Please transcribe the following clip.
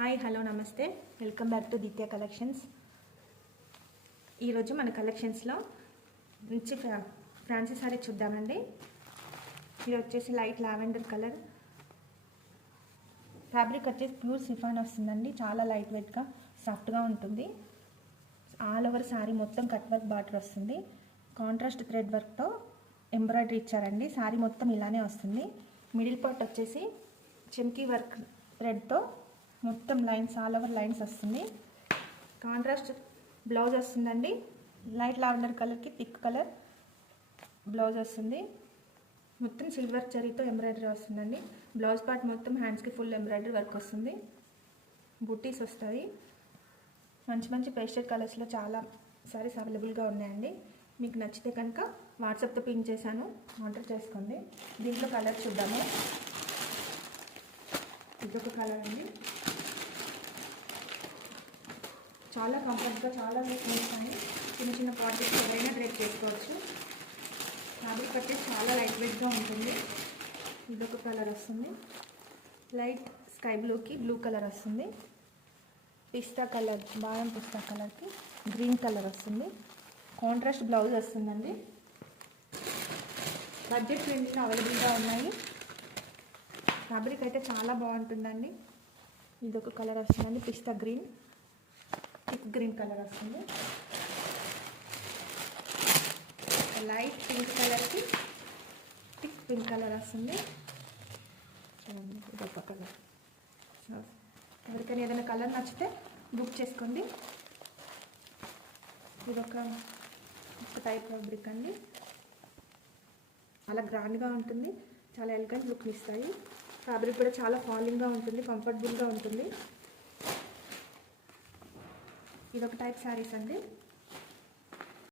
Hi hello నమస్తే welcome back to దిత్య collections. ఈరోజు మన కలెక్షన్స్లో మంచి ఫ్యాన్సీ సారీ చూద్దామండి. ఇది వచ్చేసి లైట్ లావెండర్ కలర్, ఫ్యాబ్రిక్ వచ్చేసి ప్యూర్ సిఫాన్ వస్తుందండి. చాలా లైట్ వెయిట్గా సాఫ్ట్గా ఉంటుంది. ఆల్ ఓవర్ సారీ మొత్తం కట్ వర్క్ బార్డర్ వస్తుంది. కాంట్రాస్ట్ థ్రెడ్ వర్క్తో ఎంబ్రాయిడరీ ఇచ్చారండి. సారీ మొత్తం ఇలానే వస్తుంది. మిడిల్ పార్ట్ వచ్చేసి చెమ్కీ వర్క్ థ్రెడ్తో మొత్తం లైన్స్ ఆల్ ఓవర్ లైన్స్ వస్తుంది. కాంట్రాస్ట్ బ్లౌజ్ వస్తుందండి. లైట్ లావెండర్ కలర్కి థిక్ కలర్ బ్లౌజ్ వస్తుంది. మొత్తం సిల్వర్ జరీతో ఎంబ్రాయిడరీ వస్తుందండి. బ్లౌజ్ పార్ట్ మొత్తం హ్యాండ్స్కి ఫుల్ ఎంబ్రాయిడరీ వర్క్ వస్తుంది. బుట్టీస్ వస్తాయి. మంచి మంచి పేస్టల్ కలర్స్లో చాలా సారీస్ అవైలబుల్గా ఉన్నాయండి. మీకు నచ్చితే కనుక వాట్సాప్తో పిన్ చేశాను, ఆర్డర్ చేసుకోండి. దీంట్లో కలర్ చూద్దాము. ఇదొక కలర్ అండి. చాలా కంఫర్ట్గా చాలా ఉంటాయి. చిన్న చిన్న పార్టీస్ ఎవరైనా డ్రెస్ చేసుకోవచ్చు. ఫ్యాబ్రిక్ వచ్చేసి చాలా లైట్ వెయిట్గా ఉంటుంది. ఇదొక కలర్ వస్తుంది. లైట్ స్కై బ్లూకి బ్లూ కలర్ వస్తుంది. పిస్తా కలర్, బాదం పిస్తా కలర్కి గ్రీన్ కలర్ వస్తుంది. కాంట్రాస్ట్ బ్లౌజ్ వస్తుందండి. బడ్జెట్ ఫ్రెండ్స్లో అవైలబుల్గా ఉన్నాయి. ఫ్యాబ్రిక్ అయితే చాలా బాగుంటుందండి. ఇదొక కలర్ వస్తుందండి. పిస్తా గ్రీన్, థిక్ గ్రీన్ కలర్ వస్తుంది. లైట్ పింక్ కలర్కి థిక్ పింక్ కలర్ వస్తుంది. ఇదొక కలర్. ఎవరికైనా ఏదైనా కలర్ నచ్చితే బుక్ చేసుకోండి. ఇదొక టైప్ ఫ్యాబ్రిక్ అండి. చాలా గ్రాండ్గా ఉంటుంది. చాలా ఎలిగెంట్ లుక్ ఇస్తాయి. ఫ్యాబ్రిక్ కూడా చాలా ఫాలింగ్గా ఉంటుంది, కంఫర్టబుల్గా ఉంటుంది. ఇదొక టైప్ శారీస్ అండి.